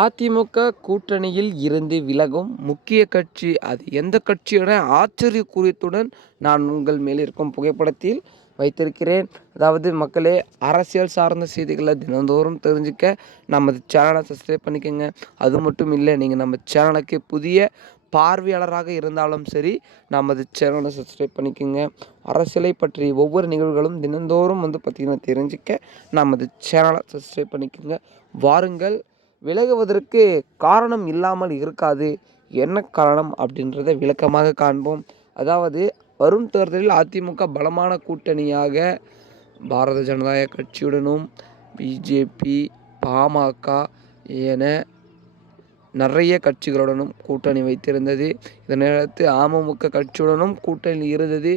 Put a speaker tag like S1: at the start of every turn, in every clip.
S1: அதிமுக கூட்டணியில் இருந்து விலகும் முக்கிய கட்சி. அது எந்த கட்சியோட ஆச்சரிய குறித்துடன் நான் உங்கள் மேல் இருக்கும் புகைப்படத்தில் வைத்திருக்கிறேன். அதாவது மக்களே அரசியல் சார்ந்த செய்திகளை தினந்தோறும் தெரிஞ்சுக்க நமது சேனலை சப்ஸ்கிரைப் பண்ணிக்கோங்க. அது மட்டும் இல்லை நீங்கள் நம்ம சேனலுக்கு புதிய பார்வையாளராக இருந்தாலும் சரி நமது சேனலை சப்ஸ்கிரைப் பண்ணிக்கோங்க. அரசியலை பற்றி ஒவ்வொரு நிகழ்வுகளும் தினந்தோறும் வந்து பார்த்திங்கன்னா தெரிஞ்சுக்க நமது சேனலை சப்ஸ்கிரைப் பண்ணிக்கோங்க. வாருங்கள் விலகுவதற்கு காரணம் இல்லாமல் இருக்காது. என்ன காரணம் அப்படின்றத விளக்கமாக காண்போம். அதாவது வரும் தேர்தலில் அதிமுக பலமான கூட்டணியாக பாரத ஜனதா கட்சியுடனும் பிஜேபி பாமக என நிறைய கட்சிகளுடனும் கூட்டணி வைத்திருந்தது. இதனையடுத்து அமமுக கட்சியுடனும் கூட்டணி இருந்தது.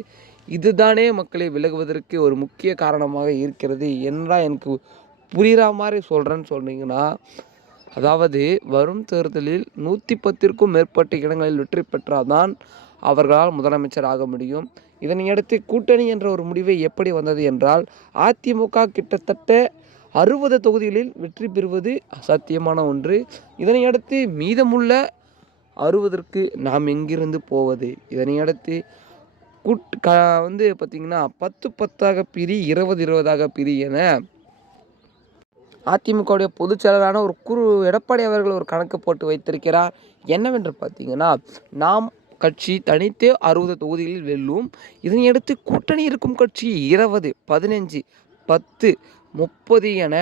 S1: இதுதானே மக்களை விலகுவதற்கு ஒரு முக்கிய காரணமாக இருக்கிறது. என்றா எனக்கு புரிகிற மாதிரி சொல்கிறேன்னு சொன்னீங்கன்னா அதாவது வரும் தேர்தலில் நூற்றி பத்திற்கும் மேற்பட்ட இடங்களில் வெற்றி பெற்றால்தான் அவர்களால் முதலமைச்சர் ஆக முடியும். இதனையடுத்து கூட்டணி என்ற ஒரு முடிவை எப்படி வந்தது என்றால் அதிமுக கிட்டத்தட்ட அறுபது தொகுதிகளில் வெற்றி பெறுவது அசாத்தியமான ஒன்று. இதனையடுத்து மீதமுள்ள அறுபதற்கு நாம் எங்கிருந்து போவது? இதனையடுத்து கூட் க வந்து பார்த்திங்கன்னா பத்து பத்தாக பிரி இருபது இருபதாக பிரி என அதிமுகவுடைய பொதுச் செயலரான ஒரு குரு எடப்பாடி அவர்கள் ஒரு கணக்கு போட்டு வைத்திருக்கிறார். என்னவென்று பார்த்தீங்கன்னா நாம் கட்சி தனித்தே அறுபது தொகுதிகளில் வெல்லும் இதனையடுத்து கூட்டணி இருக்கும் கட்சி இருபது பதினஞ்சு பத்து முப்பது என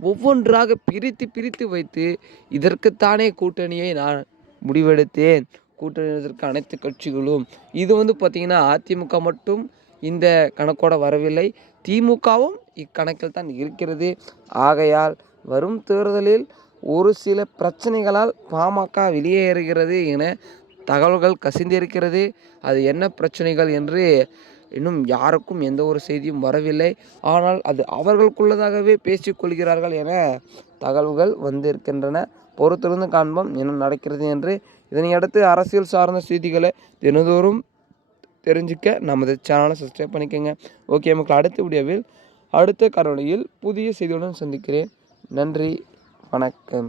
S1: ஒவ்வொன்றாக பிரித்து பிரித்து வைத்து இதற்குத்தானே கூட்டணியை நான் முடிவெடுத்தேன். கூட்டணி அனைத்து கட்சிகளும். இது வந்து பார்த்திங்கன்னா அதிமுக மட்டும் இந்த கணக்கோட வரவில்லை. திமுகவும் இக்கணக்கில் தான் இருக்கிறது. ஆகையால் வரும் தேர்தலில் ஒரு சில பிரச்சனைகளால் பாமக வெளியேறுகிறது என தகவல்கள் கசிந்திருக்கிறது. அது என்ன பிரச்சனைகள் என்று இன்னும் யாருக்கும் எந்த ஒரு செய்தியும் வரவில்லை. ஆனால் அது அவர்களுக்குள்ளதாகவே பேசிக்கொள்கிறார்கள் என தகவல்கள் வந்திருக்கின்றன. பொறுத்திருந்து காண்போம் என்ன நடக்கிறது என்று. இதனையடுத்து அரசியல் சார்ந்த செய்திகளை தினந்தோறும் தெரிஞ்சுக்க நமது சேனலை சப்ஸ்கிரைப் பண்ணிக்கோங்க. ஓகே மக்கள் அடுத்த வீடியோவில் அடுத்த காணொளியில் புதிய செய்தியுடன் சந்திக்கிறேன். நன்றி வணக்கம்.